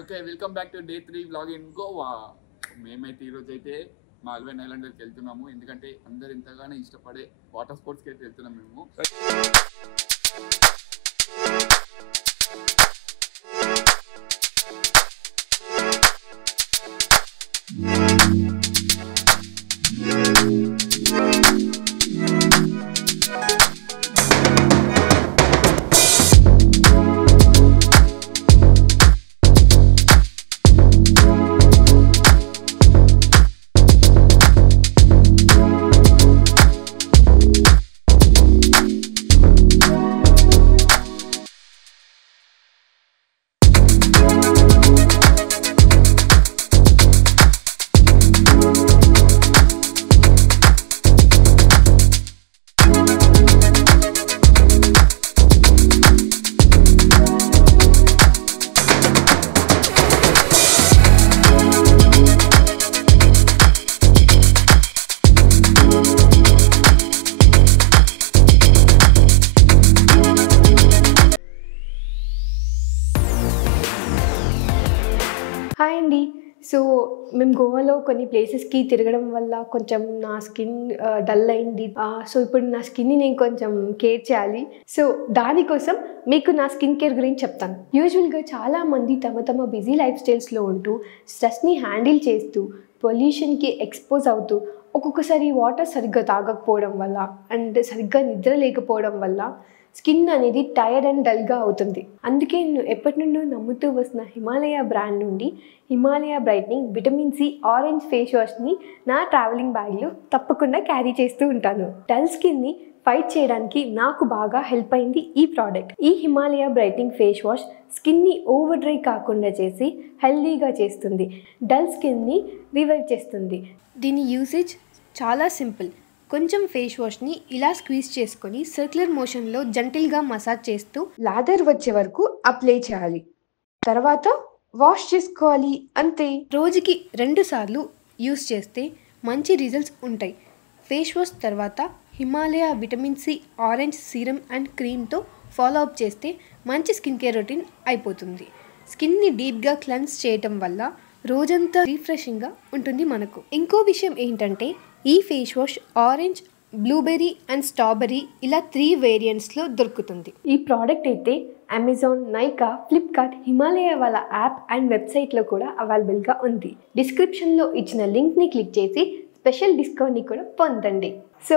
Okay, welcome back to day 3 vlog in Goa. మేమైతే ఈరోజు అయితే మాల్వేన్ ఐలాండ్కి వెళ్తున్నాము. ఎందుకంటే అందరు ఇంతగానే ఇష్టపడే వాటర్ స్పోర్ట్స్కి అయితే వెళ్తున్నాం మేము. హాయ్ అండి. సో మేము గోవాలో కొన్ని ప్లేసెస్కి తిరగడం వల్ల కొంచెం నా స్కిన్ డల్ అయింది. సో ఇప్పుడు నా స్కిన్ని నేను కొంచెం కేర్ చేయాలి. సో దానికోసం మీకు నా స్కిన్ కేర్ గురించి చెప్తాను. యూజువల్గా చాలామంది తమ బిజీ లైఫ్ స్టైల్స్లో ఉంటూ స్ట్రెస్ని హ్యాండిల్ చేస్తూ పొల్యూషన్కి ఎక్స్పోజ్ అవుతూ ఒక్కొక్కసారి వాటర్ సరిగ్గా తాగకపోవడం వల్ల అండ్ సరిగ్గా నిద్ర లేకపోవడం వల్ల స్కిన్ అనేది టైర్డ్ అండ్ డల్గా అవుతుంది. అందుకే నేను ఎప్పటి నుండో నమ్ముతూ వస్తున్న హిమాలయ బ్రాండ్ నుండి Himalaya brightening vitamin C orange face వాష్ని నా ట్రావెలింగ్ బ్యాగ్లో తప్పకుండా క్యారీ చేస్తూ ఉంటాను. డల్ స్కిన్ని ఫైట్ చేయడానికి నాకు బాగా హెల్ప్ అయింది ఈ ప్రోడక్ట్. ఈ హిమాలయ బ్రైట్నింగ్ ఫేస్ వాష్ స్కిన్ని ఓవర్ డ్రై కాకుండా చేసి హెల్దీగా చేస్తుంది. డల్ స్కిన్ని రివైవ్ చేస్తుంది. దీని యూసేజ్ చాలా సింపుల్. కొంచెం ఫేస్ వాష్ని ఇలా స్క్వీజ్ చేసుకొని సర్క్యులర్ మోషన్లో జెంటిల్గా మసాజ్ చేస్తూ లాదర్ వచ్చే వరకు అప్లై చేయాలి. తర్వాత వాష్ చేసుకోవాలి, అంతే. రోజుకి 2 సార్లు యూస్ చేస్తే మంచి రిజల్ట్స్ ఉంటాయి. ఫేస్ వాష్ తర్వాత Himalaya vitamin C orange serum and క్రీమ్తో ఫాలో అప్ చేస్తే మంచి స్కిన్ కేర్ రొటీన్ అయిపోతుంది. స్కిన్ని డీప్గా క్లెన్స్ చేయటం వల్ల రోజంతా రిఫ్రెషింగ్గా ఉంటుంది మనకు. ఇంకో విషయం ఏంటంటే ఈ face wash orange, blueberry and strawberry ఇలా 3 వేరియంట్స్లో దొరుకుతుంది. ఈ ప్రోడక్ట్ అయితే అమెజాన్, నైకా, ఫ్లిప్కార్ట్, హిమాలయ వాళ్ళ యాప్ అండ్ వెబ్సైట్లో కూడా అవైలబుల్గా ఉంది. డిస్క్రిప్షన్లో ఇచ్చిన లింక్ని క్లిక్ చేసి స్పెషల్ డిస్కౌంట్ని కూడా పొందండి. సో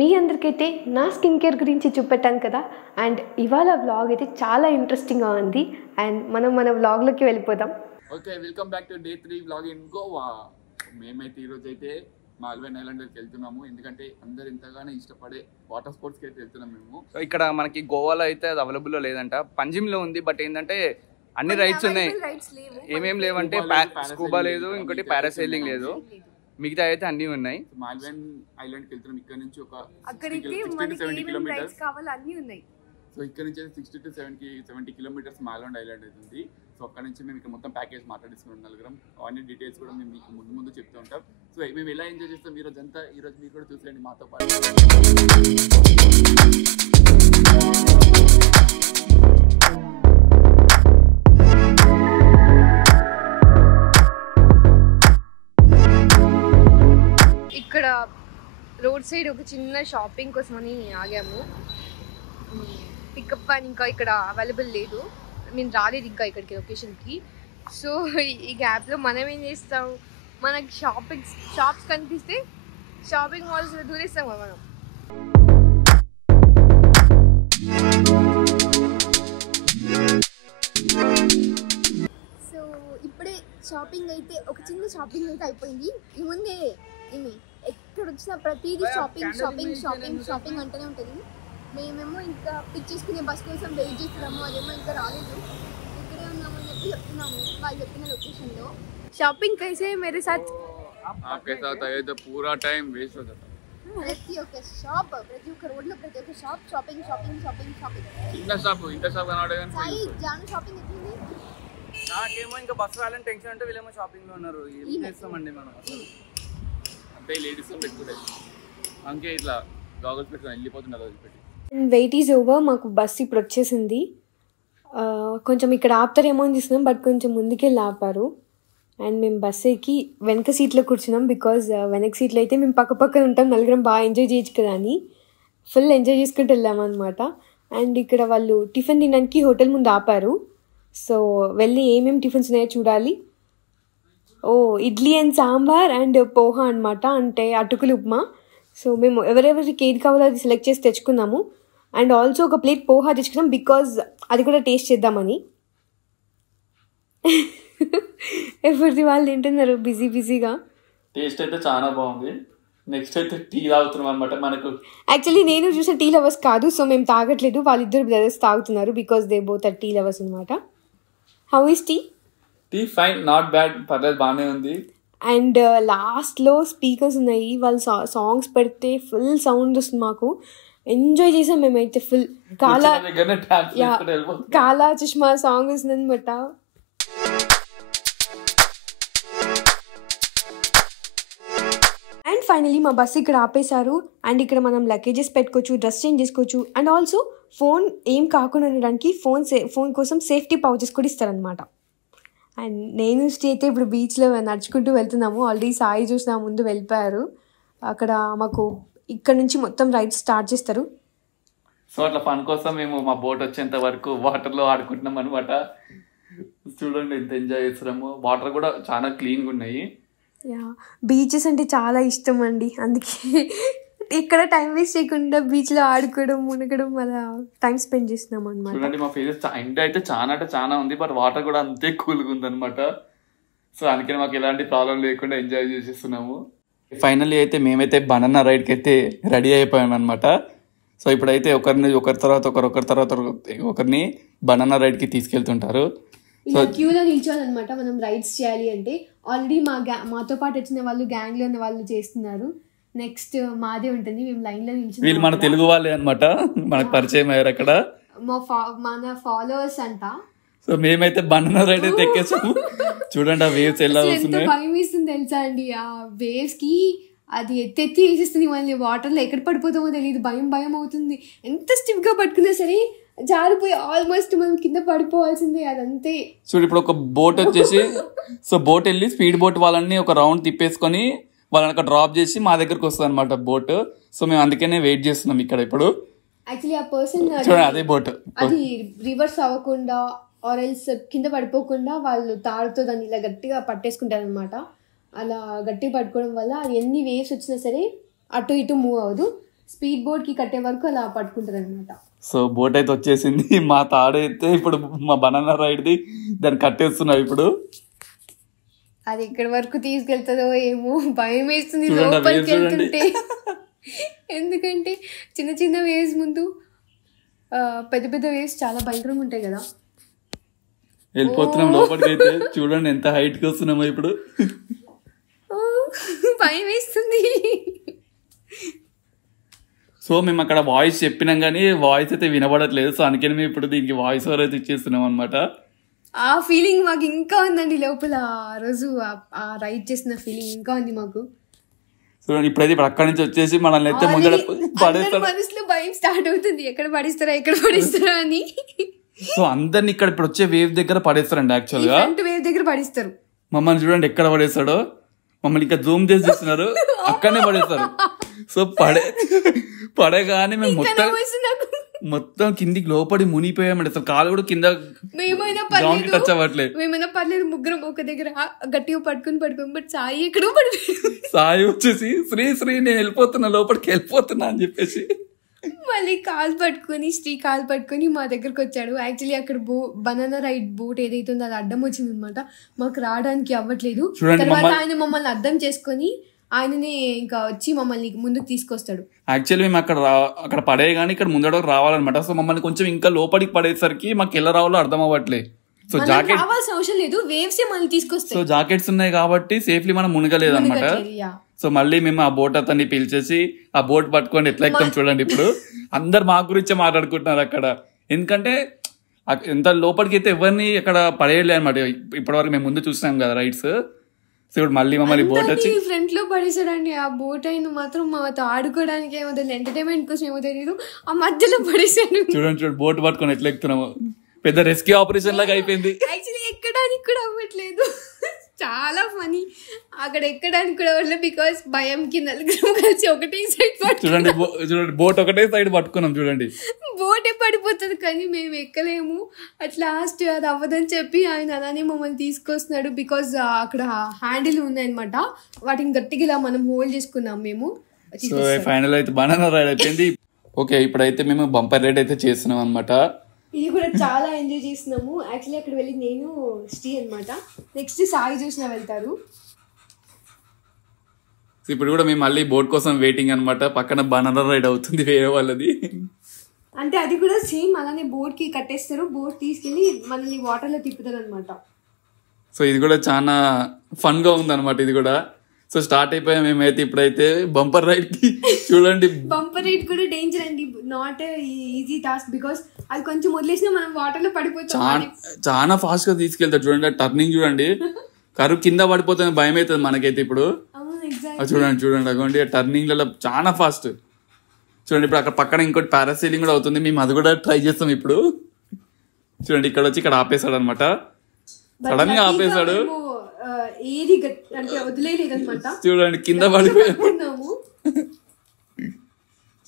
మీ అందరికైతే నా స్కిన్ కేర్ గురించి చూపెట్టాను కదా. అండ్ ఇవాళ వ్లాగ్ అయితే చాలా ఇంట్రెస్టింగ్గా ఉంది. అండ్ మన వ్లాగ్లోకి వెళ్ళిపోదాం. Okay, welcome back to day 3 vlog in Goa. మేమైతే ఈరోజు అయితే మాల్వేన్ ఐలాండ్కి వెళ్తున్నాము. ఎందుకంటే అందరు ఇంతగానే ఇష్టపడే వాటర్ స్పోర్ట్స్కి అయితే వెళ్తున్నాం మేము. సో ఇక్కడ మనకి గోవాలో అయితే అది అవైలబుల్లో లేదంట, పంజిమ్లో ఉంది. బట్ ఏంటంటే అన్ని రైడ్స్ ఉన్నాయి. ఏమేం లేవంటే స్కూబా లేదు, ఇంకోటి పారాసైలింగ్ లేదు, మిగతా అయితే అన్నీ ఉన్నాయి. మాల్వేన్ ఐలాండ్కి వెళ్తున్నాం. ఇక్కడ నుంచి ఒక 60 to 70 కిలోమీటర్స్ కావాలి, అన్నీ ఉన్నాయి. సో ఇక్కడ నుంచి 60 to 70 కిలోమీటర్స్ మాల్వేన్ ఐలాండ్ అవుతుంది. సో అక్కడ నుంచి మేము ఇక్కడ మొత్తం ప్యాకేజ్ మాట్లాడేసుకున్నాం నలుగురం. అవన్నీ డీటెయిల్స్ కూడా మేము మీకు ముందు చెప్తూ ఉంటాం. సో మేము ఎలా ఎంజాయ్ చేస్తాం ఈరోజు అంతా, ఈరోజు మీరు కూడా చూసేయండి మాతో పాటు. ఇక్కడ రోడ్ సైడ్ ఒక చిన్న షాపింగ్ కోసమని ఆగాము. పికప్ అని ఇంకా ఇక్కడ అవైలబుల్ లేదు. మేము రాలేదు ఇంకా ఇక్కడికి లొకేషన్కి. సో ఈ గ్యాప్లో మనం ఏం చేస్తాం, మనకి షాప్స్ కనిపిస్తే షాపింగ్ మాల్స్ దూరేస్తాం కదా మనం. సో ఇప్పుడే షాపింగ్ అయితే ఒక చిన్న షాపింగ్ అయితే అయిపోయింది. ఈ ముందే ఎక్కడ వచ్చినా ప్రతిదీ షాపింగ్ షాపింగ్ షాపింగ్ షాపింగ్ అంటూనే ఉంటుంది. మేమేమో ఇంకా పిక్ చేసుకునే బస్ కోసం వెయిట్ చేస్తున్నాము. అదేమో ఇంకా రాలేదు. ఇక్కడే ఉన్నామని చెప్పి చెప్తున్నాము వాళ్ళు చెప్పిన లొకేషన్లో. షాపింగ్ కైసే మేరే సాత్ आपके साथ आए तो पूरा टाइम वेस्ट हो जाता. ప్రతి ఒక్క షాప్, ప్రతి ఒక్క రోడ్లో ప్రతి ఒక్క shop shopping shopping shopping shopping. ఇంత షాప్ కనబడే సాయి జాను షాపింగ్ ఎట్లుంది? నాకేమో ఇంకా బస్సు రాలని టెన్షన్ అంటే వీళ్ళేమో షాపింగ్లో ఉన్నారు. ఏం చేస్తామండి మనం అసలు. అంటే లేడీస్ పెట్టుకుంటే అంకే ఇట్లా గాగుల్స్ పెట్టుకుని వెళ్ళిపోతున్నారు వదిలిపెట్టి. Wait is over. మాకు బస్ ఇప్పుడు వచ్చేసింది. కొంచెం ఇక్కడ ఆపుతారేమో అని చూస్తున్నాం, బట్ కొంచెం ముందుకెళ్ళి ఆపారు. అండ్ మేము బస్ ఎక్కి వెనక సీట్లో కూర్చున్నాం, బికాజ్ వెనక సీట్లో అయితే మేము పక్క పక్కన ఉంటాం, నలుగురం బాగా ఎంజాయ్ చేయొచ్చు కదా అని ఫుల్ ఎంజాయ్ చేసుకుంటూ వెళ్ళామన్నమాట. అండ్ ఇక్కడ వాళ్ళు టిఫిన్ తినడానికి హోటల్ ముందు ఆపారు. సో వెళ్ళి ఏమేమి టిఫిన్స్ ఉన్నాయో చూడాలి. ఇడ్లీ అండ్ సాంబార్ అండ్ పోహా అనమాట, అంటే అటుకులు ఉప్మా. సో మేము ఎవరెవరికి ఏది కావాలో అది సెలెక్ట్ చేసి తెచ్చుకున్నాము. అండ్ ఆల్సో ఒక ప్లేట్ పోహా తెచ్చుకున్నాం, బికాజ్ అది కూడా టేస్ట్ చేద్దామని. ఎవరిది వాళ్ళు తింటున్నారు బిజీగా. టేస్ట్ అయితే చాలా బాగుంది. నెక్స్ట్ అయితే టీ తాగుతున్నాం అనమాట. మనకు యాక్చువల్లీ నేను చూసిన టీ లవర్స్ కాదు, సో మేము తాగట్లేదు, వాళ్ళిద్దరు బ్రదర్స్ తాగుతున్నారు, because they both are tea lovers అనమాట. How is tea? Tea fine, not bad, పర్లేదు, బాగానే ఉంది. అండ్ లాస్ట్లో స్పీకర్స్ ఉన్నాయి, వాళ్ళు సాంగ్స్ పెడితే ఫుల్ సౌండ్ వస్తుంది. మాకు ఎంజాయ్ చేసాం మేమైతే ఫుల్. కాలా చష్మా సాంగ్ వస్తుంది అనమాట. అండ్ ఫైనలీ మా బస్సు ఇక్కడ ఆపేశారు. అండ్ ఇక్కడ మనం లగేజెస్ పెట్టుకోవచ్చు, డ్రెస్ చేంజ్ చేసుకోవచ్చు. అండ్ ఆల్సో ఫోన్ ఏం కాకుండా ఉండడానికి ఫోన్ కోసం సేఫ్టీ పౌచెస్ కూడా ఇస్తారనమాట. అండ్ నేను అయితే ఇప్పుడు బీచ్లో నడుచుకుంటూ వెళ్తున్నాము. ఆల్రెడీ సాయి చూసిన ముందు వెళ్ళిపోయారు. అక్కడ మాకు ఇక్కడ నుంచి మొత్తం రైడ్స్ స్టార్ట్ చేస్తారు. సో అట్లా ఫన్ కోసం మేము మా బోట్ వచ్చేంత వరకు వాటర్లో ఆడుకుంటున్నాం అనమాట. చూడండి ఎంత ఎంజాయ్ చేస్తున్నాము. వాటర్ కూడా చాలా క్లీన్గా ఉన్నాయి. బీచెస్ అంటే చాలా ఇష్టం అండి, అందుకే ఇక్కడ టైం వేస్ట్ చేయకుండా బీచ్లో ఆడుకోవడం, మునగడం, అలా టైం స్పెండ్ చేస్తున్నాం అనమాట. చూడండి మా ఫేసెస్ ఎండ అయితే చాలా ఉంది, బట్ వాటర్ కూడా అంతే కూల్గా ఉందన్నమాట. సో అందుకని మాకు ఎలాంటి ప్రాబ్లం లేకుండా ఎంజాయ్ చేసేస్తున్నాము. ఫైనల్లీ అయితే మేమైతే బనానా రైడ్కి అయితే రెడీ అయిపోయాం అనమాట. సో ఇప్పుడైతే ఒకరి తర్వాత ఒకరిని బనానా రైడ్కి తీసుకెళ్తుంటారు. సో క్యూలో నిల్చోవాలన్నమాట మనం రైడ్స్ చేయాలి అంటే. ఆల్రెడీ మాతో పాటు వచ్చిన వాళ్ళు, గ్యాంగ్లో ఉన్న వాళ్ళు చేస్తున్నారు. నెక్స్ట్ మాదే ఉంటుంది, మేము లైన్లో నిల్చున్నాం. వీళ్ళు మన తెలుగు వాళ్ళే అనమాట, మనకు పరిచయం అయ్యారు అక్కడ, మన ఫాలోవర్స్ అంట. సో మేమైతే బనానా రైడ్ అయితే ఎక్కేసాము. చూడండి ఆ వేవ్స్ ఎలా వస్తున్నాయి. భయం వేస్తుంది తెలుసా అండి, ఆ వేవ్స్ కి అది ఎత్తి వేసేస్తుంది మళ్ళీ. వాటర్లో ఎక్కడ పడిపోతామో తెలియదు, భయం అవుతుంది. ఎంత స్టిఫ్ గా పట్టుకున్నా సరే జారిపోయి ఆల్మోస్ట్ మనం కింద పడిపోవాల్సిందే, అదంతే. చూడు ఇప్పుడు ఒక బోట్ వచ్చేసి, సో బోట్ వెళ్ళి స్పీడ్ బోట్ వాళ్ళని ఒక రౌండ్ తిప్పేసుకొని వాళ్ళని అక్కడ డ్రాప్ చేసి మా దగ్గరకు వస్తుంది అనమాట బోట్. సో మేము అందుకనే వెయిట్ చేస్తున్నాం ఇక్కడ. ఇప్పుడు యాక్చువల్లీ ఆ పర్సన్ చూడండి అదే బోట్, అది రివర్స్ అవ్వకుండా ఆర్ ఎల్స్ కింద పడిపోకుండా వాళ్ళు తాడుతో దాన్ని ఇలా గట్టిగా పట్టేసుకుంటారు అనమాట. అలా గట్టిగా పట్టుకోవడం వల్ల అది ఎన్ని వేవ్స్ వచ్చినా సరే అటు ఇటు మూవ్ అవ్వదు. స్పీడ్ బోట్కి కట్టే వరకు అలా పట్టుకుంటారు అనమాట. సో బోట్ అయితే వచ్చేసింది, మా తాడు అయితే ఇప్పుడు మా బనానా రైడ్ది దాన్ని కట్టేస్తున్నారు ఇప్పుడు. అది ఎక్కడి వరకు తీసుకెళ్తుందో ఏమో, భయం వేస్తుంది లోపలికి వెళ్తుంటే. ఎందుకంటే చిన్న వేవ్స్ ముందు పెద్ద వేవ్స్ చాలా భయంకరంగా ఉంటాయి కదా. వెళ్ళిపోతున్నాం లోపలికి అయితే. చూడండి ఎంత హైట్కి వస్తున్నామో ఇప్పుడు. భయం వేస్తుంది. సో మేము అక్కడ వాయిస్ చెప్పినాం కానీ వాయిస్ అయితే వినబడట్లేదు. సో అందుకని మేము ఇప్పుడు దీనికి వాయిస్ ఓవర్ అయితే ఇచ్చేస్తున్నాం అనమాట. ఆ ఫీలింగ్ మాకు ఇంకా ఉందండి లోపల. ఆ రోజు ఆ రైడ్ చేసిన ఫీలింగ్ ఇంకా ఉంది మాకు. చూడండి ఇప్పుడైతే ఇప్పుడు అక్కడి నుంచి వచ్చేసి మనల్ని అయితే ముందర పడేస్తారు. మనసులో భయం స్టార్ట్ అవుతుంది, ఎక్కడ పడేస్తారా అని. సో అందరిని ఇక్కడ ఇప్పుడు వచ్చే వేవ్ దగ్గర పడేస్తారండి. యాక్చువల్ గా వేవ్ దగ్గర పడేస్తారు. మమ్మల్ని చూడండి ఎక్కడ పడేస్తాడో, మమ్మల్ని ఇంకా జూమ్ చేసి చూస్తున్నారు, అక్కడనే పడేస్తారు. సో పడగానే మేము మొత్తం కిందికి లోపడి మునిగిపోయామండి. అసలు కాలు కూడా కింద గ్రౌండ్ కి టచ్ అవ్వట్లేదు. మేమైనా పర్లేదు, ముగ్గురం ఒక దగ్గర గట్టిగా పట్టుకొని బట్ సాయి ఎక్కడో పడిపోయాడు. సాయి వచ్చేసి శ్రీ నేను వెళ్ళిపోతున్నా, లోపలికి వెళ్ళిపోతున్నా అని చెప్పేసి మళ్ళీ కాలు పట్టుకొని మా దగ్గరకు వచ్చాడు. యాక్చువల్లీ అక్కడ బనానా రైడ్ బోట్ ఏదైతే ఉందో అది అడ్డం వచ్చింది అనమాట, మాకు రావడానికి అవ్వట్లేదు. తర్వాత ఆయన మమ్మల్ని అర్థం చేసుకొని ఆయననే ఇంకా వచ్చి మమ్మల్ని ముందుకు తీసుకొస్తాడు. యాక్చువల్లీ మేము అక్కడ పడే కానీ ఇక్కడ ముందరకు రావాలన్నమాట. సో మమ్మల్ని కొంచెం ఇంకా లోపలికి పడేసరికి మాకు ఎలా రావాలో అర్థం అవ్వట్లేదు. సో జాకెట్ రావాల్సిన అవసరం లేదు, వేవ్స్ మళ్ళీ తీసుకొస్తాయి. సో జాకెట్స్ ఉన్నాయి కాబట్టి సేఫ్లీ మనం మునగలేదు అనమాట. సో మళ్ళీ మేము ఆ బోట్ అతన్ని పిలిచేసి ఆ బోట్ పట్టుకొని ఎట్లా ఎక్కుతాం చూడండి. ఇప్పుడు అందరు మా గురించే మాట్లాడుకుంటున్నారు అక్కడ, ఎందుకంటే ఎంత లోపలికి అయితే ఎవరిని అక్కడ పడేయలే అనమాట. ఇప్పటివరకు మేము ముందు చూసినాం కదా రైడ్స్. సో ఇప్పుడు మళ్ళీ మమ్మల్ని బోట్ వచ్చి ఫ్రంట్ లో పడేసాడండి. ఆ బోట్ అయిన మాత్రం మాతో ఆడుకోవడానికి ఏమో తెలియదు, ఎంటర్టైన్మెంట్ కోసం ఏమో తెలియదు, ఆ మధ్యలో పడేసాడు. చూడండి బోట్ పట్టుకొని ఎట్లా ఎక్కుతున్నాము. పెద్ద రెస్క్యూ ఆపరేషన్ లాగా అయిపోయింది. యాక్చువల్లీ ఎక్కడానికి కూడా అవ్వట్లేదు, చాలా ఫనీ. అక్కడ ఎక్కడానికి కూడా అవ్వట్లేదు బికాస్ భయంకి నలుగురు కలిసి ఒకటే సైడ్ చూడండి బోట్ ఒకటే సైడ్ పట్టుకున్నాం చూడండి. బోటే పడిపోతుంది కానీ మేము ఎక్కలేము. అట్ లాస్ట్ అది అవ్వదని చెప్పి ఆయన అలానే మమ్మల్ని తీసుకొస్తున్నాడు బికాస్ అక్కడ హ్యాండిల్ ఉన్నాయన్నమాట, వాటిని గట్టిగా ఇలా మనం హోల్డ్ చేసుకున్నాం మేము. సో ఫైనల్ అయితే బనానా రైడ్ అయిపోయింది. ఓకే, ఇప్పుడైతే మేము బంపర్ రైడ్ అయితే చేస్తున్నాం అనమాట. ఇది కూడా చాలా ఎంజాయ్ చేస్తున్నాము. యాక్చువల్లీ అక్కడ వెళ్ళి నేను స్టీ అనమాట, నెక్స్ట్ సాయి చూసిన వెళ్తారు. ఇప్పుడు కూడా మేము మళ్ళీ బోట్ కోసం వెయిటింగ్ అనమాట. పక్కన బనానా రైడ్ అవుతుంది వేరే వాళ్ళది. అంటే అది కూడా సేమ్ అలానే బోట్కి కట్టేస్తారు, బోట్ తీసుకెళ్ళి మనల్ని వాటర్లో తిప్పుతారు అనమాట. సో ఇది కూడా చాలా ఫన్గా ఉందన్నమాట ఇది కూడా. సో స్టార్ట్ అయిపోయాం మేమైతే. ఇప్పుడైతే బంపర్ రైడ్ కి చూడండి, బంపర్ రైడ్ కూడా డేంజర్ అండి, నాట్ ఈజీ టాస్క్ బికాస్ అది కొంచెం వదిలేసినా మనం వాటర్ లో పడిపోతాం. చాలా ఫాస్ట్ గా తీసుకెళ్తారు చూడండి. టర్నింగ్ చూడండి, కరువు కింద పడిపోతుంది, భయం అవుతుంది మనకైతే ఇప్పుడు. చూడండి అటువంటి టర్నింగ్ లలో చాలా ఫాస్ట్. చూడండి ఇప్పుడు అక్కడ పక్కన ఇంకోటి పారాసైలింగ్ కూడా అవుతుంది, మేము అది కూడా ట్రై చేస్తాం ఇప్పుడు. చూడండి ఇక్కడ వచ్చి ఇక్కడ ఆపేశాడు అనమాట, సడన్ గా ఆపేశాడు. ఏది అంటే వదిలేదన్నమాట. చూడండి కింద పడిపోయాము.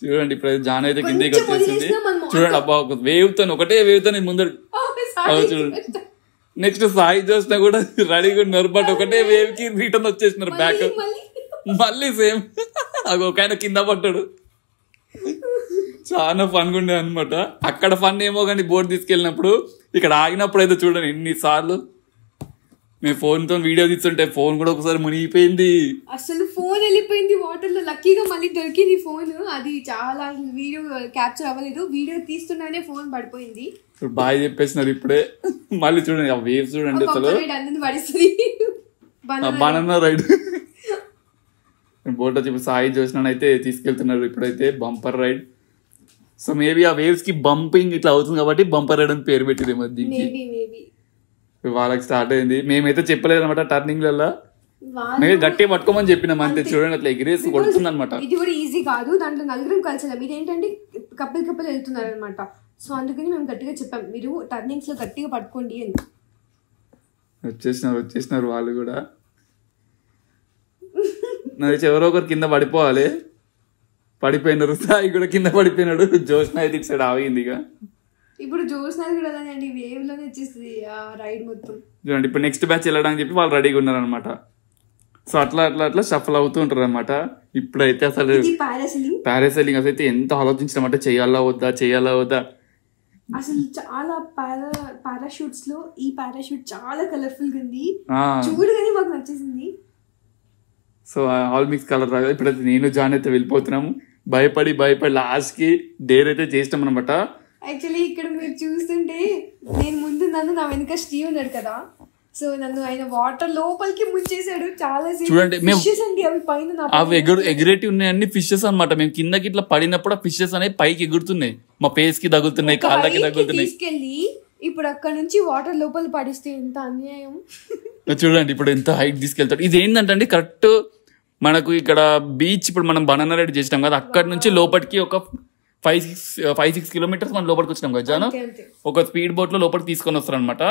చూడండి ఇప్పుడు జాన్ అయితే కిందకి వచ్చేసింది. చూడండి అబ్బా వేవ్ తో ఒకటే వేవ్ తో ముందు. చూడండి నెక్స్ట్ సాయి చూసినా కూడా రెడీగా ఉన్నారు, బట్ ఒకటే వేవ్ కి రిటర్న్ వచ్చేసినారు బ్యాక్. మళ్ళీ సేమ్ ఒక ఆయన కింద పడ్డాడు. చాలా ఫన్ ఉండే అనమాట. అక్కడ ఫన్ ఏమో కానీ బోట్ తీసుకెళ్ళినప్పుడు, ఇక్కడ ఆగినప్పుడు అయితే చూడండి ఎన్నిసార్లు మేము ఫోన్ తో వీడియో తీస్తుంటే ఫోన్ కూడా ఒకసారి మునిగిపోయింది. అసలు ఫోన్ వెళ్ళిపోయింది వాటర్ లో, లక్కీగా మళ్ళీ దొరికింది ఫోన్. అది చాలా వీడియో క్యాప్చర్ అవ్వలేదు, వీడియో తీస్తున్నానే ఫోన్ పడిపోయింది. బాగా చెప్పేసినారు ఇప్పుడే. మళ్ళీ చూడండి ఆ వేవ్స్ చూడండి అసలు బనానా రైడ్. బోట్ వచ్చి ఇప్పుడు సాయి చూసిన అయితే తీసుకెళ్తున్నారు ఇప్పుడైతే బంపర్ రైడ్. సో మేబీ ఆ వేవ్స్ కి బంపింగ్ ఇట్లా అవుతుంది కాబట్టి బంపర్ రైడ్ అని పేరు పెట్టింది దీనికి. వాళ్ళకి స్టార్ట్ అయింది, మేమైతే చెప్పలేదు అనమాట. టర్నింగ్ లలో మేము గట్టిగా పట్టుకోమని చెప్పినాం అంతే. చూడండి అట్లా ఎగిరేసి కొడుతుంది అనమాట. ఇది కూడా ఈజీ కాదు, దాంట్లో నలుగురం కలిసి ఇది ఏంటంటే కప్పులు వెళ్తున్నారు అనమాట. సో అందుకని మేము గట్టిగా చెప్పాం, మీరు టర్నింగ్స్ లో గట్టిగా పట్టుకోండి అని. వచ్చేసినారు వాళ్ళు కూడా. నాకు ఎవరో ఒకరు కింద పడిపోవాలి, పడిపోయినారు. సాయి కూడా కింద పడిపోయినాడు. జోష్న అయితే ఇటు సైడ్ ఆగింది. ఇక ఇప్పుడు జోష్నాది కూడా అలానే అండి, వేవ్ లోనే వచ్చేస్తుంది ఆ రైడ్ మొత్తం. చూడండి ఇప్పుడు నెక్స్ట్ బ్యాచ్ వెళ్ళడానికి చెప్పి వాళ్ళు రెడీగా ఉన్నారు అనమాట. సో అట్లా అట్లా అట్లా షఫల్ అవుతూ ఉంటారు అనమాట. ఇప్పుడైతే అసలు పారాసైలింగ్ అసలు అయితే ఎంత ఆలోచించడం, చేయాలా వద్దా. అసలు చాలా పారాషూట్స్ లో ఈ పారాషూట్ చాలా కలర్ఫుల్ గా ఉంది, చూడగానే మాకు నచ్చేసింది. సో ఆల్ మిక్స్ కలర్ రాగా ఇప్పుడైతే నేను జాన్ అయితే వెళ్ళిపోతున్నాము. భయపడి లాస్ట్ కి డేర్ అయితే చేసినాం అనమాట. యాక్చువల్లీ ఇక్కడ మీరు చూస్తుంటే నేను ముందు నా వెనక స్టీవ్ ఉన్నాడు కదా, సో నన్ను ఆయన వాటర్ లోపలికి ముంచేశాడు. చాలా చూడండి ఫిషెస్ అండి అవి పైన, అవి ఎగిరేటి ఉన్నాయి అన్ని ఫిషెస్ అనమాట. మేము కిందకి ఇట్లా పడినప్పుడు ఆ ఫిషెస్ అనేవి పైకి ఎగురుతున్నాయి, మా ఫేస్ కి తగులుతున్నాయి, కాళ్ళకి తగులుతున్నాయి. తీసుకెళ్ళి ఇప్పుడు అక్కడ నుంచి వాటర్ లోపల పడిస్తే ఎంత అన్యాయం. చూడండి ఇప్పుడు ఎంత హైట్ తీసుకెళ్తాడు. ఇది ఏంటంటే కరెక్ట్ మనకు ఇక్కడ బీచ్, ఇప్పుడు మనం బనానా రైడ్ చేసినాం కదా, అక్కడ నుంచి లోపలికి ఒక 5-6 కిలోమీటర్స్ మనం లోపలికి వచ్చినాం కదా జాను. ఒక స్పీడ్ బోట్ లో లోపలికి తీసుకొని వస్తారు అనమాట.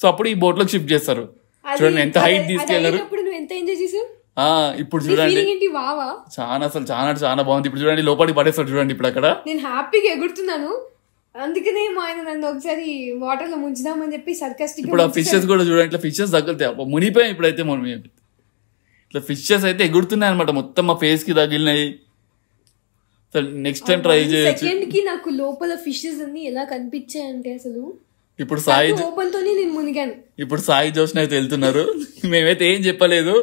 సో అప్పుడు ఈ బోట్ లోకి షిఫ్ట్ చేస్తారు. చూడండి ఎంత హైట్ తీసుకెళ్లారు. ఇప్పుడు చూడండి చాలా బాగుంది. ఇప్పుడు చూడండి లోపలికి పడేస్తారు చూడండి. ఇప్పుడు అక్కడ నేను హ్యాపీగా ఎగురుతున్నాను, అందుకనే మా ఆయన నన్ను ఒకసారి వాటర్ లో ముంచుదామని చెప్పి సర్కస్టిక్. ఇప్పుడు ఆ ఫిషెస్ కూడా చూడండి, ఇట్లా ఫిషెస్ తగులుతాయి, మునిపోయాం. ఇప్పుడైతే మనం ఇట్లా ఫిషెస్ అయితే ఎగురుతున్నాయి అనమాట, మొత్తం మా ఫేస్ కి తగిలినాయి. నెక్స్ట్ టైం ట్రై చేయొచ్చు. సెకండ్ కి నాకు లోపల ఫిషెస్ అన్ని ఎలా కనిపించాయి అంటే అసలు ఇప్పుడు సాయి నేను మునిగాను. ఇప్పుడు సాయి జోష్న అయితే వెళ్తున్నారు. మేమైతే ఏం చెప్పలేదు,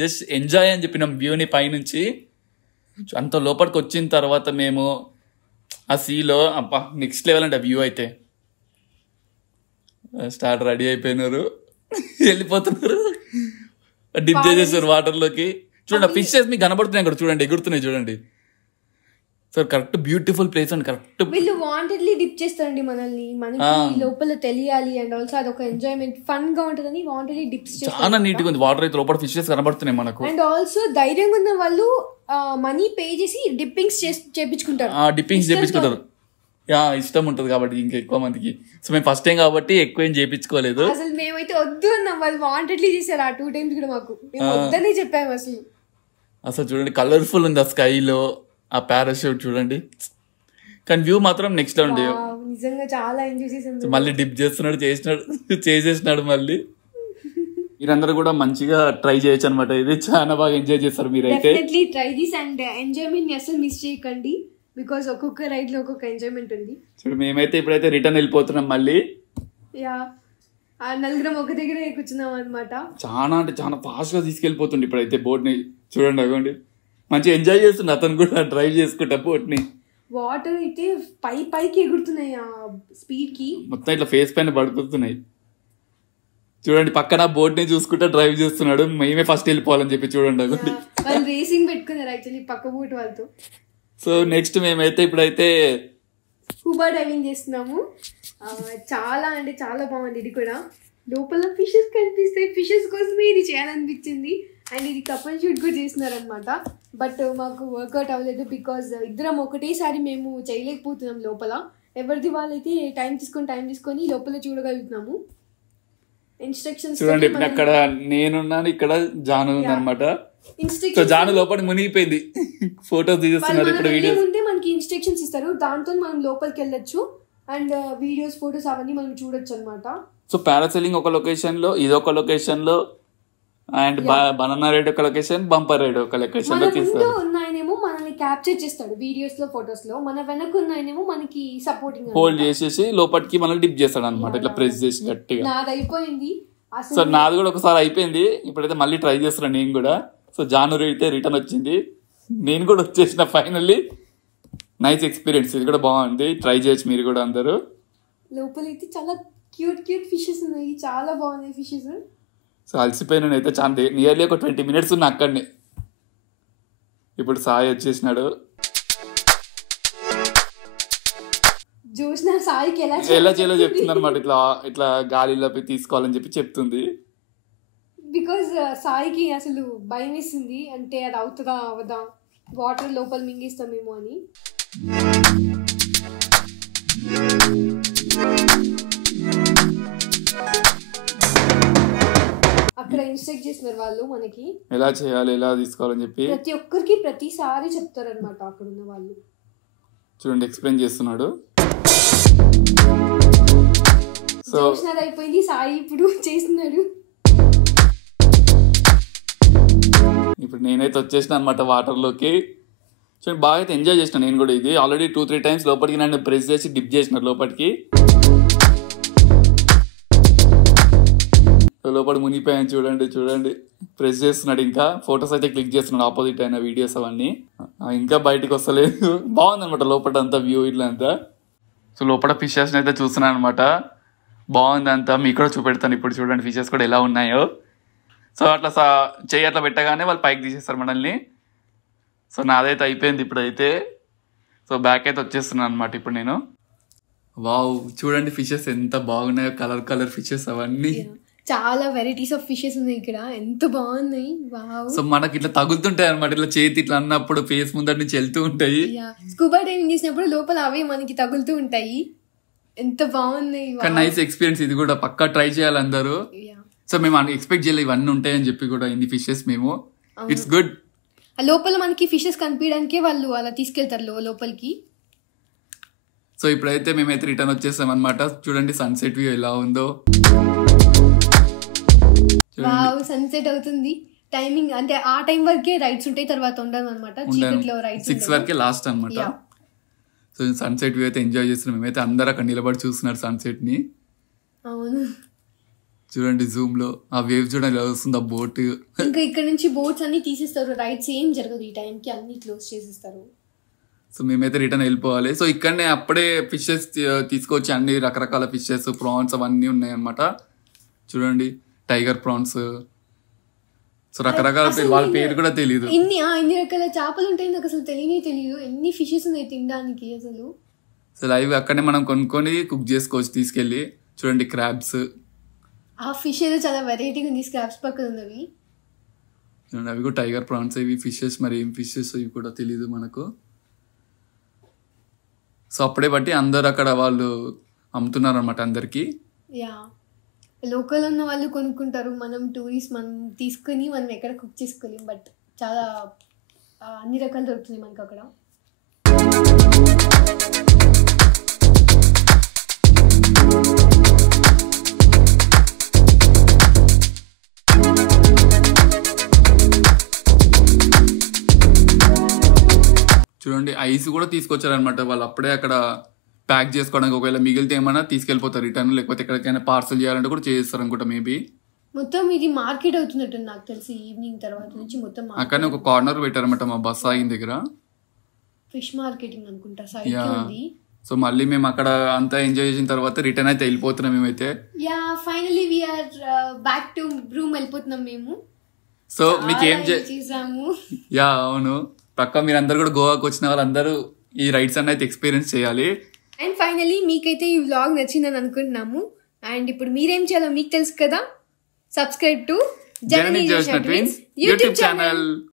జస్ట్ ఎంజాయ్ అని చెప్పినాం వ్యూని పైనుంచి. అంత లోపలికి వచ్చిన తర్వాత మేము ఆ సీలో అబ్బా నెక్స్ట్ లెవెల్ అంటే వ్యూ అయితే. స్టార్ట్ రెడీ అయిపోయినారు, వెళ్ళిపోతున్నారు, డిప్ చేసేసారు వాటర్లోకి. చూడండి ఫిషెస్ మీకు కనబడుతున్నాయి అక్కడ, చూడండి ఎగురుతున్నాయి చూడండి. So correct beautiful place and correct. వీళ్ళు వాంటెడ్లీ డిప్ చేస్తారండి మనల్ని, మనకి లోపల తెలియాలి అండ్ ఆల్సో అదొక ఎంజాయ్మెంట్, ఫన్ గా ఉంటుందని వాంటెడ్లీ డిప్స్ చేస్తారు. చాలా నీట్ గా ఉంది వాటర్ అయితే, లోపల ఫిషెస్ కనబడుతున్నాయి మనకు. అండ్ ఆల్సో ధైర్యంగా ఉన్న వాళ్ళు మనీ పే చేసి డిప్పింగ్స్ చేపించుకుంటారు. ఇష్టం ఉంటుంది కాబట్టి ఇంకా ఎక్కువ మందికి. సో మేము ఫస్ట్ టైం కాబట్టి ఎక్కువ ఏం చేయించుకోలేదు. అసలు మేమైతే వద్దు అన్నాం, వాళ్ళు వాంటెడ్లీ చేశారు ఆ 2 times కూడా మాకు. మేము వద్దనే చెప్పాము అసలు. అసలు చూడండి కలర్ఫుల్ ఉంది ఆ స్కైలో, ఆ పారాషూట్ చూడండి. కానీ వ్యూ మాత్రం నెక్స్ట్ ఉండే. నిజంగా చాలా ఎంజాయ్ చేసాం. మళ్ళీ డిప్ చేసేసినాడు మళ్ళీ. మీరందరూ కూడా మంచిగా ట్రై చేయొచ్చు అనమాట. ఇది చాలా బాగా ఎంజాయ్ చేస్తారు మీరైతే. Definitely try this and enjoyment ని అసలు మిస్ చేయకండి, బికాస్ ఒక్కొక్క రైడ్ లో ఒక్కొక్క ఎంజాయ్మెంట్ ఉంది. చూడు మేమైతే ఇప్పుడైతే రిటర్న్ వెళ్ళిపోతున్నాం మళ్ళీ. నలుగురం ఒక దగ్గర కూర్చున్నాం అనమాట. చాలా అంటే చాలా ఫాస్ట్ గా తీసుకెళ్ళిపోతుంది ఇప్పుడైతే బోట్ ని. చూడండి అవ్వండి మంచిగా ఎంజాయ్ చేస్తుంది అతను కూడా డ్రైవ్ చేసుకుంటా బోట్ ని. వాటర్ అయితే పైకి ఎగురుతున్నాయి ఆ స్పీడ్ కి, మొత్తం ఇట్లా ఫేస్ పైన పడిపోతున్నాయి. చూడండి పక్కన బోట్ ని చూసుకుంటా డ్రైవ్ చేస్తున్నాడు. మేమే ఫస్ట్ వెళ్ళిపోవాలని చెప్పి చూడండి అవ్వండి. వాళ్ళు రేసింగ్ పెట్టుకున్నారు యాక్చువల్లీ పక్క బోట్ వాళ్ళతో. సో నెక్స్ట్ మేమైతే ఇప్పుడైతే స్కూబా డైవింగ్ చేస్తున్నాము. చాలా అంటే చాలా బాగుంది. ఇది కూడా లోపల ఫిషెస్ కనిపిస్తాయి, ఫిషెస్ కోసమే ఇది చేయాలనిపించింది. అండ్ ఇది కపుల్ షూట్ కూడా చేస్తున్నారనమాట. బట్ మాకు వర్కౌట్ అవ్వలేదు, బికాజ్ ఇద్దరం ఒకటేసారి మేము చేయలేకపోతున్నాం లోపల. ఎవరిది వాళ్ళైతే టైం తీసుకొని లోపల చూడగలుగుతున్నాము. ఇన్స్ట్రక్షన్స్ చూడండి ఇప్పుడు అక్కడ నేనున్నాను, ఇక్కడ జాను ఉంది అనమాట. సో జాను లోపల మునిగిపోయింది. ఫోటోస్ తీస్తున్నారు ఇప్పుడు, వీడియోస్ ముందే మనకి ఇన్స్ట్రక్షన్స్ ఇస్తారు, దాంతో మనం లోపలికి వెళ్ళొచ్చు అండ్ వీడియోస్ ఫోటోస్ అవన్నీ మనం చూడొచ్చు అనమాట. సో పారాసైలింగ్ ఒక లొకేషన్ లో, ఇది ఒక లొకేషన్ లో, అండ్ బనానా రైడ్ ఒక లొకేషన్, బంపర్ రైడ్ ఒక లొకేషన్ లో తీస్తారు. ఉన్నాయనేమో మనల్ని క్యాప్చర్ చేస్తాడు వీడియోస్ లో ఫోటోస్ లో, మన వెనక ఉన్నాయనేమో మనకి సపోర్టింగ్ హోల్డ్ చేసేసి లోపలికి మనల్ని డిప్ చేస్తాడు అనమాట, ఇట్లా ప్రెస్ చేసి గట్టిగా. నాది అయిపోయింది. సో నాది కూడా ఒకసారి అయిపోయింది, ఇప్పుడైతే మళ్ళీ ట్రై చేస్తున్నాను నేను కూడా. సో జానవరి అయితే రిటర్న్ వచ్చింది, నేను కూడా వచ్చేసిన ఫైనల్లీ. నైస్ ఎక్స్పీరియన్స్, ఇది కూడా బాగుంది, ట్రై చేయొచ్చు మీరు కూడా అందరూ. లోపలైతే చాలా క్యూట్ ఫిషెస్ ఉన్నాయి, చాలా బాగున్నాయి ఫిషెస్. సో అలసిపోయిన అయితే చాలా నియర్లీ ఒక 20 minutes ఉన్నా అక్కడనే. ఇప్పుడు సాయి వచ్చేసినాడు. జోష్న సాయికి ఎలా చేయాలో చెప్తుంది అనమాట, ఇట్లా గాలిలో తీసుకోవాలని చెప్పి చెప్తుంది. బికాజ్ సాయికి అసలు భయం వేస్తుంది, అంటే అది అవుతుందా అవదా, వాటర్ లోపల మింగిస్తామేమో అని. అక్కడ ఇన్స్ట్రక్ట్ చేస్తున్నారు వాళ్ళు మనకి ఎలా చేయాలి, ఎలా తీసుకోవాలని చెప్పి. ప్రతి ఒక్కరికి ప్రతిసారి చెప్తారు అనమాట అక్కడ ఉన్న వాళ్ళు. చూడండి ఎక్స్ప్లెయిన్ చేస్తున్నాడు. సో అయిపోయింది, సాయి ఇప్పుడు చేస్తున్నాడు. ఇప్పుడు నేనైతే వచ్చేసిన అనమాట వాటర్లోకి. చూడండి బాగా అయితే ఎంజాయ్ చేసిన నేను కూడా. ఇది ఆల్రెడీ 2-3 times లోపలికి నన్ను ప్రెస్ చేసి డిప్ చేసినారు లోపలికి. లోపల మునిగిపోయాను చూడండి ప్రెస్ చేస్తున్నాడు. ఇంకా ఫొటోస్ అయితే క్లిక్ చేస్తున్నాడు, ఆపోజిట్ అయిన వీడియోస్ అవన్నీ. ఇంకా బయటకు వస్తలేదు. బాగుంది అనమాట లోపల అంతా వ్యూ ఇట్లా అంతా. సో లోపల ఫిషెస్ అయితే చూస్తున్నాను అనమాట, బాగుంది అంతా. మీకు కూడా చూపెడతాను ఇప్పుడు. చూడండి ఫిషెస్ కూడా ఎలా ఉన్నాయో. సో అట్లా చెయ్యి అట్లా పెట్టగానే వాళ్ళు పైకి తీసేస్తారు మనల్ని. సో నాదైతే అయిపోయింది ఇప్పుడైతే. సో బ్యాక్ అయితే వచ్చేస్తున్నాను అనమాట ఇప్పుడు నేను. వావ్ చూడండి ఫిషెస్ ఎంత బాగున్నాయో, కలర్ ఫిషెస్ అవన్నీ. చాలా వెరైటీస్ ఆఫ్ ఫిషెస్ ఉన్నాయి ఇక్కడ, ఎంత బాగున్నాయి. వావ్. సో మనకి ఇట్లా తగులుతుంటాయి అనమాట, ఇట్లా చేతి ఇట్లా అన్నప్పుడు ఫేస్ ముందర నుంచి వెళ్తూ ఉంటాయి. స్కూబా డైవింగ్ చేసినప్పుడు లోపల అవే మనకి తగులుతూ ఉంటాయి. ఎంత బాగున్నాయి. నైస్ ఎక్స్పీరియన్స్, ఇది కూడా పక్కా ట్రై చేయాలి అందరూ. సో మేము ఎక్స్పెక్ట్ చేయలేదు ఇవన్నీ ఉంటాయని చెప్పి కూడా, ఇన్ని ఫిషెస్ మేము. It's good. లోపల మనకి ఫిషెస్ కనిపించడానికే వాళ్ళు అలా తీసుకెళ్తారు లోపలికి. సో ఇప్పుడైతే మేమైతే రిటర్న్ వచ్చేసాం అనమాట. చూడండి సన్సెట్ వ్యూ ఎలా ఉందో. వావ్ సన్సెట్ అవుతుంది. టైమింగ్ అంటే ఆ టైం వరకే రైడ్స్ ఉంటాయి, తర్వాత ఉండదు అనమాట. చీకట్లో రైడ్స్ 6 వరకే లాస్ట్ అనమాట. సో సన్సెట్ వ్యూ అయితే ఎంజాయ్ చేస్తున్నాం మేమైతే. అందరూ అక్కడ నిలబడి చూస్తున్నారు సన్సెట్ ని. అవును చూడండి జూమ్ లో ఆ వేవ్ చూడండి ఎలా వస్తుంది ఆ బోట్. ఇంకా ఇక్కడ నుంచి బోట్స్ అన్ని తీసేస్తారు, రైడ్స్ ఏం జరగదు ఈ టైం కి, అన్ని క్లోజ్ చేసేస్తారు. సో మేమైతే రిటర్న్ వెళ్ళిపోవాలి. సో ఇక్కడనే అప్పుడే ఫిషెస్ తీసుకొచ్చి అన్ని రకరకాల ఫిషెస్, ప్రాన్స్ అవన్నీ ఉన్నాయి అనమాట. చూడండి టైగర్ ప్రాన్స్. సో రకరకాల వాళ్ళ పేరు కూడా తెలియదు. ఇన్ని రకాల చేపలు ఉంటాయి, నాకు అసలు తెలియదు. ఎన్ని ఫిషెస్ ఉన్నాయి తినడానికి అసలు. సో లైవ్ అక్కడనే మనం కొనుక్కొని కుక్ చేసుకోవచ్చు తీసుకెళ్ళి. చూడండి క్రాబ్స్. ఆ ఫిష్ ఏదో చాలా వెరైటీగా ఉంది, స్క్రాబ్స్ పక్కన ఉన్నవి. చూడండి అవి కూడా టైగర్ ప్రాన్స్. ఇవి ఫిషెస్, మరి ఏం ఫిషెస్ ఇవి కూడా తెలియదు మనకు. సో అప్పుడే బట్టి అందరు అక్కడ వాళ్ళు అమ్ముతున్నారు అనమాట అందరికి. యా, లోకల్ ఉన్న వాళ్ళు కొనుక్కుంటారు, మనం టూరిస్ట్ మనం తీసుకొని మనం ఎక్కడ కుక్ చేసుకోలేం, బట్ చాలా అన్ని రకాలు దొరుకుతుంది మనకు అక్కడ. చూడండి ఐస్ కూడా తీసుకొచ్చారనమాట వాళ్ళు, అప్పుడే అక్కడ ప్యాక్ చేసుకోవడానికి. ఒకవేళ మిగిలితే ఏమైనా తీసుకెళ్ళిపోతారు రిటర్న్, లేకపోతే ఎక్కడికైనా పార్సల్ చేయాలంటే కూడా చేస్తారు అనుకుంటా మేబీ. మొత్తం ఇది మార్కెట్ అవుతున్నట్టు నాకు తెలిసి, ఈవినింగ్ తర్వాత నుంచి మొత్తం అక్కడనే ఒక కార్నర్ పెట్టారన్నమాట మా బస్ ఆగిన దగ్గర, ఫిష్ మార్కెటింగ్ అనుకుంటా సైడ్ ఉంది. సో మళ్ళీ మేము అక్కడ అంతా ఎంజాయ్ చేసిన తర్వాత రిటర్న్ అయితే వెళ్ళిపోతున్నాం మేమైతే. Yeah, finally we are back to room వెళ్ళిపోతున్నాం మేము. సో మీకు ఏం చేసాము? యా అవును, పక్క మీరు అందరు కూడా గోవాకి వచ్చిన వాళ్ళందరూ ఈ రైడ్స్ అన్న అయితే ఎక్స్పీరియన్స్ చేయాలి. అండ్ ఫైనలీ మీకైతే ఈ వ్లాగ్ నచ్చిందని అనుకుంటున్నాము. అండ్ ఇప్పుడు మీరేం చేయాలో మీకు తెలుసు కదా, subscribe to Janani Joshna twins YouTube channel.